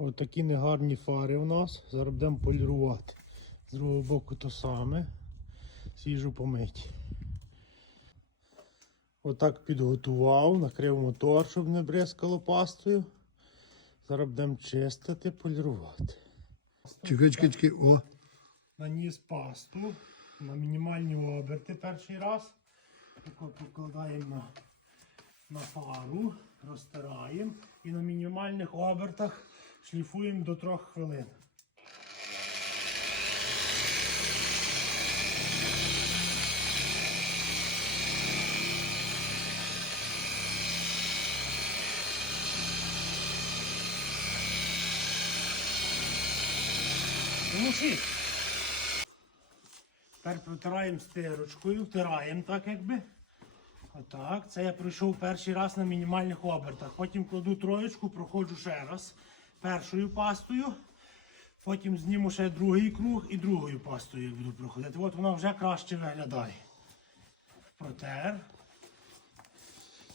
Ось такі негарні фари у нас. Зараз будемо полірувати. З другого боку то саме. Свіжу помить. Отак підготував, накрив мотор, щоб не бризкало пастою. Зараз будемо чистити, полірувати. Чекай, чекай, чекай, о. Наніс пасту на мінімальні оберти перший раз. Тако покладаємо на, на фару, розтираємо і на мінімальних обертах шліфуємо до 3 хвилин. Тепер протираємо стирочкою, втираємо так якби. Отак. Це я пройшов перший раз на мінімальних обертах. Потім кладу троєчку, проходжу ще раз першою пастою. Потім зніму ще другий круг і другою пастою як буду проходити. От вона вже краще виглядає. Протер.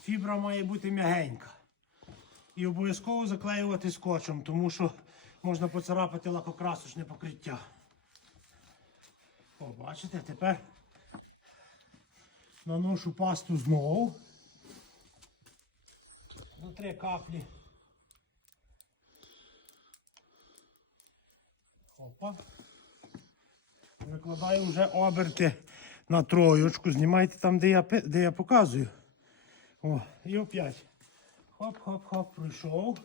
Фібра має бути м'ягенька. І обов'язково заклеювати скотчем, тому що можна поцарапати лакокрасочне покриття. О, бачите, тепер наношу пасту знову. До три каплі. Опа. Викладаю вже оберти на троєчку. Знімайте там, де я, де я показую. О, і опять. Хоп-хоп-хоп, пройшов,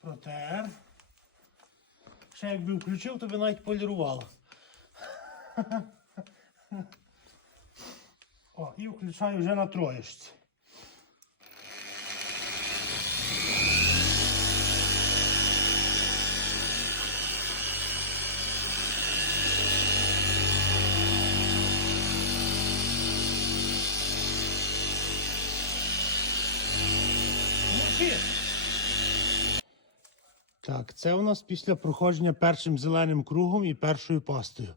протер. Ще якби включив, то би навіть полірувало. О, і включаю вже на троєчці. Так, це у нас після проходження першим зеленим кругом і першою пастою.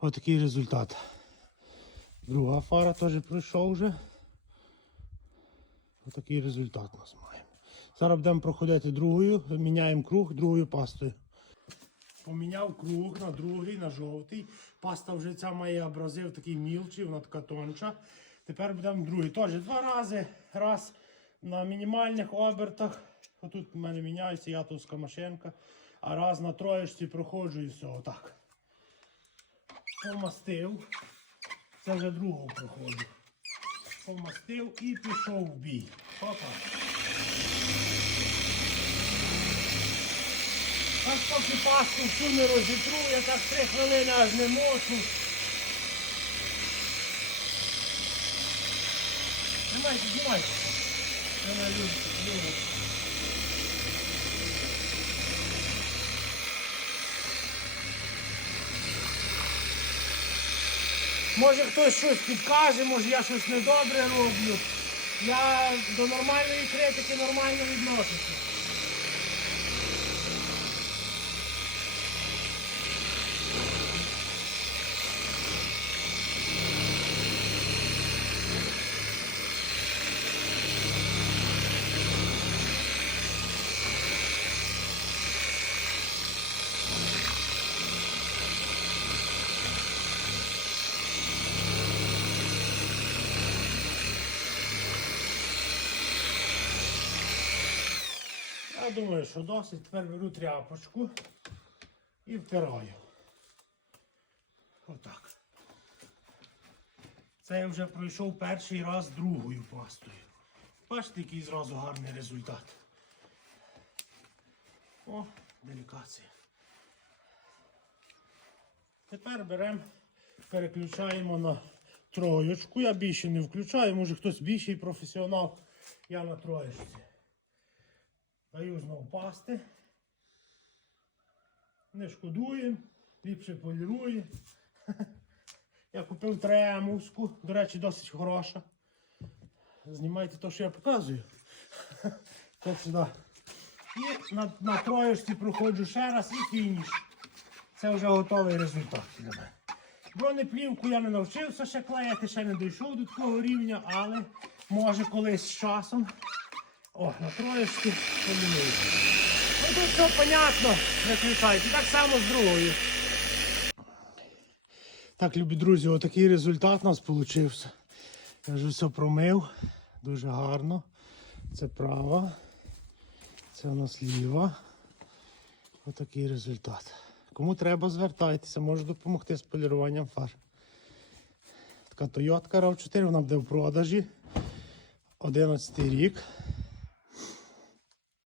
Отакий результат. Друга фара теж пройшов вже. Отакий результат у нас маємо. Зараз будемо проходити другою, міняємо круг другою пастою. Поміняв круг на другий, на жовтий. Паста вже ця має абразив такий мілчий, вона така тонша. Тепер будемо другий. Теж два рази. Раз на мінімальних обертах. Отут у мене міняється ятовська машинка. А раз на троєчці проходжу і все. Отак. Помастив. Це вже другого проходжу. Помастив і пішов в бій. Опа. Так поки пасту всю не розітру, я так три хвилини аж не можу. Знімайте, знімайте. Може хтось щось підкаже, може я щось недобре роблю. Я до нормальної критики нормально відношуся. Я думаю, що досить. Тепер беру тряпочку і втираю. Отак. Це я вже пройшов перший раз другою пастою. Бачите, який зразу гарний результат. О, делікація. Тепер беремо, переключаємо на троєчку. Я більше не включаю, може хтось більший професіонал. Я на троєчці. Даю знову пасти. Не шкодуємо, ліпше полірує. Я купив тремовську, до речі, досить хороша. Знімайте те, що я показую. От сюди. І на, на троєчці проходжу ще раз і фініш. Це вже готовий результат для мене. Бронеплівку я не навчився ще клеїти, ще не дійшов до такого рівня, але може колись з часом. О, на троєчці полюбив. тут все понятно, виключається. Так само з другою. Так, любі друзі, отакий результат у нас вийшов. Я вже все промив. Дуже гарно. Це права. Це у нас ліва. Отакий результат. Кому треба, звертайтеся, можу допомогти з поліруванням фар. Така Toyota rav 4 вона буде в продажі. 11 рік.